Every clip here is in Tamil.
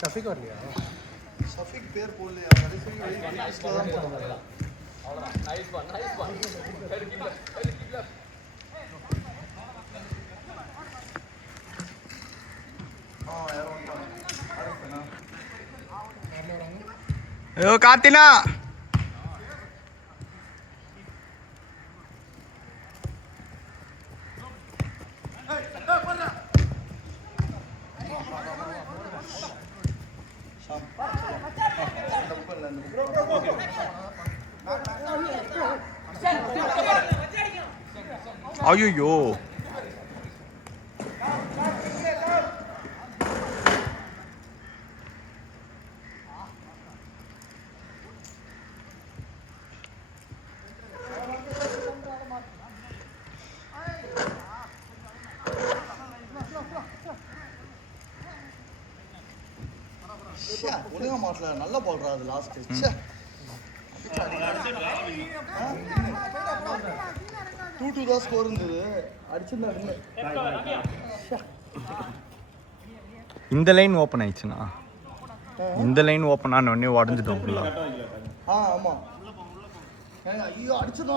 ஷஃபிக் வரலையா? ஷஃபிக் பேர் போடலையா? கடைசி லிஸ்ட்ல தான் போட்டாங்க. அவ்வளவுதான். Nice one. ஐயோ கார்த்தினா ஐயோ ஒழுங்கா மாட்டல. நல்ல பால்ரா அது லாஸ்ட். 2-2 தான் ஸ்கோர் இருந்தது. அடிச்சிருந்தா வின்னு. இந்த லைன் ஓப்பன் ஆயிடுச்சுண்ணா. இந்த லைன் ஓப்பன் ஆன உடனே உடஞ்சிட்டோம் ஃபுல்லா. ஆமா. ஐயோ அடிச்சிடணும்.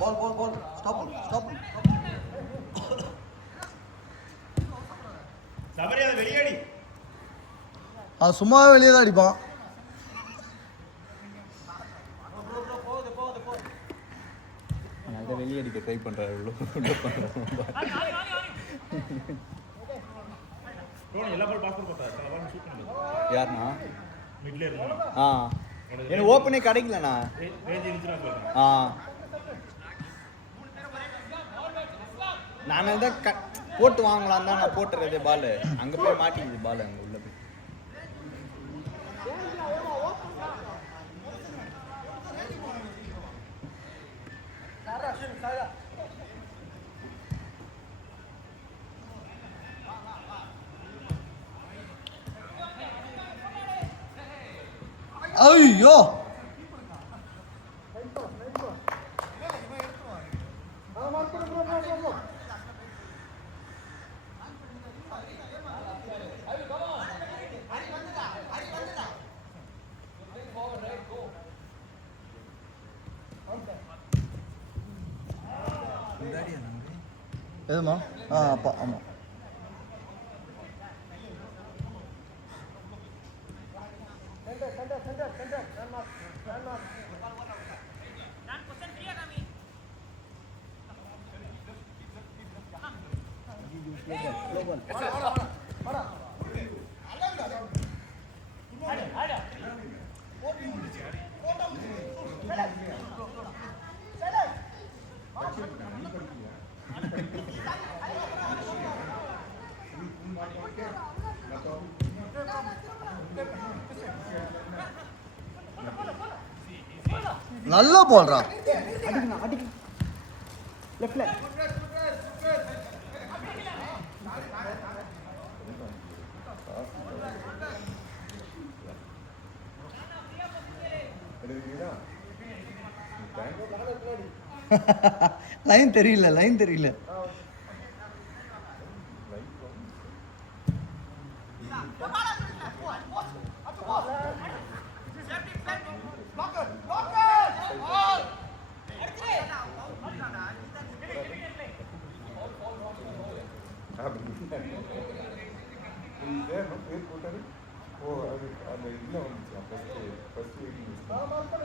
Ball. Stop. சபரியா வெளியடி. சும்மாவே வெளியே தான் அடிப்பான். வெளியே அடிக்க ட்ரை பண்றாரு. எல்லா பால் பாஸ் போட்டாரு. சில பால் ஷூட் பண்ணல. யாருண்ணா? மிட்ல இருந்தா. எனக்கு ஓப்பனே கிடைக்கலண்ணா. ரேஞ்ச் இருந்துச்சுனா சொல்றேன். நான் தான் போட்டு வாங்கலாம் தான் நான் போட்டுறது பால். அங்க போய் மாட்டிக்குது பால் அங்க உள்ள போய். ஐயோ எதுமா? அப்பா ஆமாம். நல்லா போடுறா. லைன் தெரியல.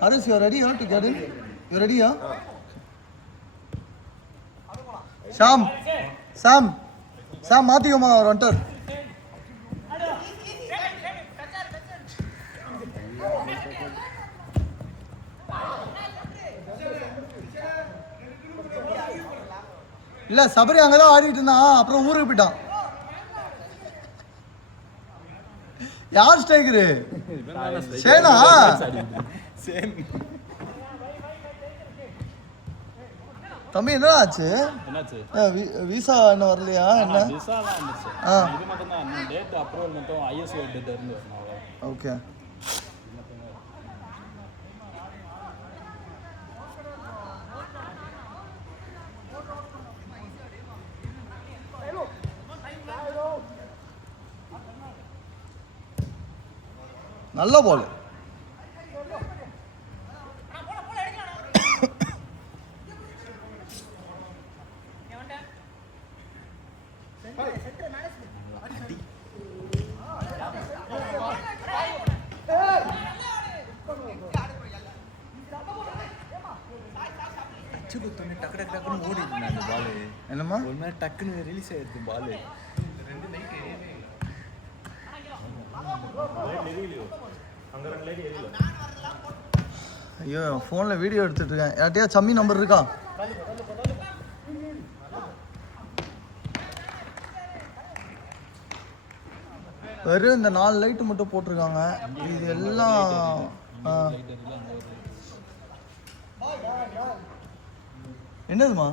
Haris, you are ready to get in? You ready? Sam, மாத்திக்கோமா ஒரு ஒன்டர். இல்ல சபரி அங்கதான் ஆடிட்டு இருந்தான், அப்புறம் ஊருக்கு போயிட்டான். யார் ஸ்ட்ரைக்கரு? சேனா? தம்பி என்ன ஆச்சு? என்னாச்சு? விசா என்ன வரலையா என்ன? விசாலாம் வந்துச்சு. இது மட்டும் தான் டேட் அப்ரூவல் மட்டும் ஐஎஸ்ஓ டேட் இருந்து வரணும். ஓகே. நல்ல பால். டக்குன்னு ஓடிட்டு அந்த பால். என்னம்மா? ஒரு மாதிரி டக்குன்னு ரிலீஸ் ஆயிடுது பால். ஐயோ ஃபோனில் வீடியோ எடுத்துட்டு இருக்கேன். யார்ட்டையா சம்மி நம்பர் இருக்கா? வெறும் இந்த 4 லைட்டு மட்டும் போட்டிருக்காங்க. இது எல்லாம் என்னதுமா?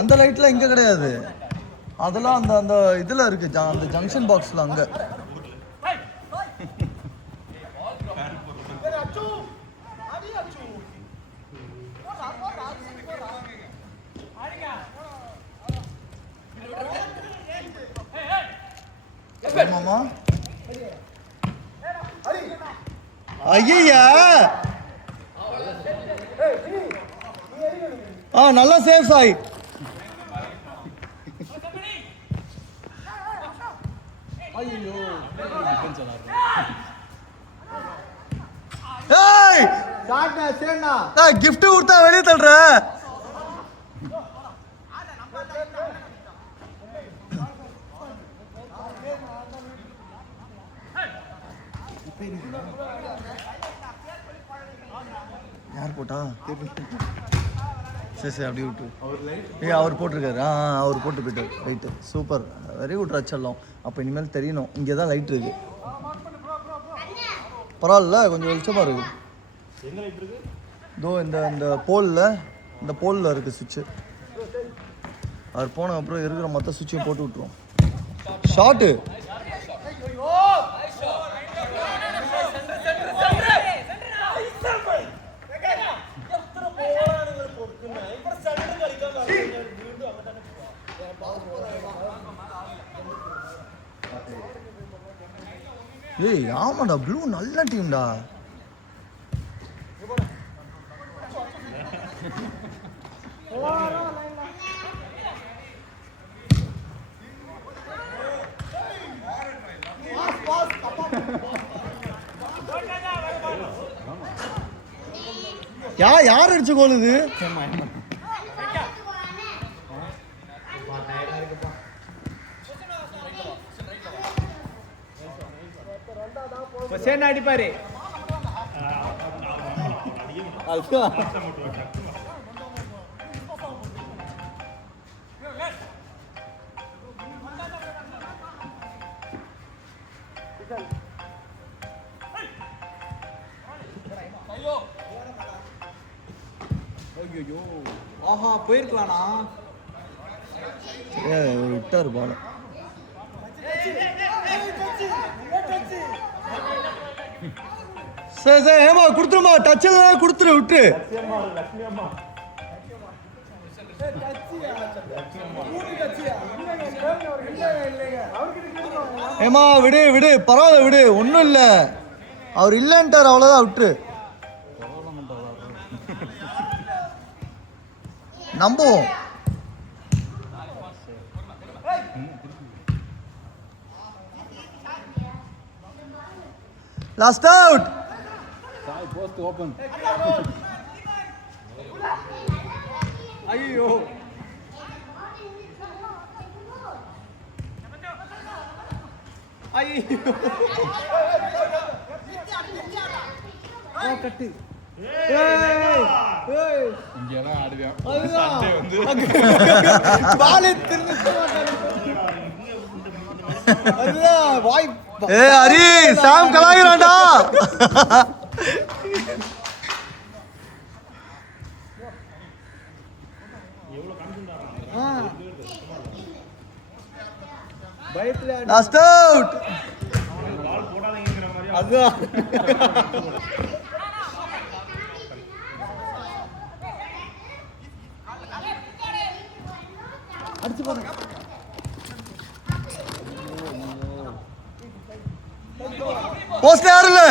அந்த லைட்லாம் இங்கே கிடையாது. அதெல்லாம் அந்த அந்த இதில் இருக்கு, அந்த ஜங்ஷன் பாக்ஸில் அங்கே. ஆமாமா. ஐயா நல்லா சேஃப் சாய். கிஃப்ட் கொடுத்தா வெளியே தள்ளுற. யார் போட்டா? சரி சரி அப்படியே விட்டு. அவர் போட்டிருக்காரு. அவர் போட்டு போயிட்டார். ரைட்டு, சூப்பர், வெரி குட் ரச்செல்லாம். அப்போ இனிமேல் தெரியணும் இங்கே தான் லைட் இருக்கு. பரவாயில்ல, கொஞ்சம் வெளிச்சமாக இருக்கு. இதோ இந்த இந்த போலில் இருக்குது சுவிட்சு. அவர் போன அப்புறம் இருக்கிற மற்ற சுவிட்சையும் போட்டு விட்டுருவோம். ஷார்ட்டு ஏய் ஆமாடா, ப்ளூ நல்ல டீம்டா. யார் அடிச்ச கோல் இது? அடிப்பாரு. ஐயோ ஆஹா போயிருக்கலாம்ண்ணா. விட்டாரு பால். சரி சரி ஏமா கொடுத்துருமா, டச் கொடுத்துரு விட்டு. ஏமா விடு விடு, பரவாயில்ல விடு, ஒன்றும் இல்லை. அவர் இல்லைன்ட்டார், அவ்வளோதான், விட்டு நம்புவோம். Last out. Post open. ஐயோ ஐயோ கட்டு. இங்கெல்லாம் ஆடுவேன். வாய் ஏய் ஹரி சாம் கலாயிரான்டா. Last out. அதுதான் போஸ்ட் யாரும் இல்ல.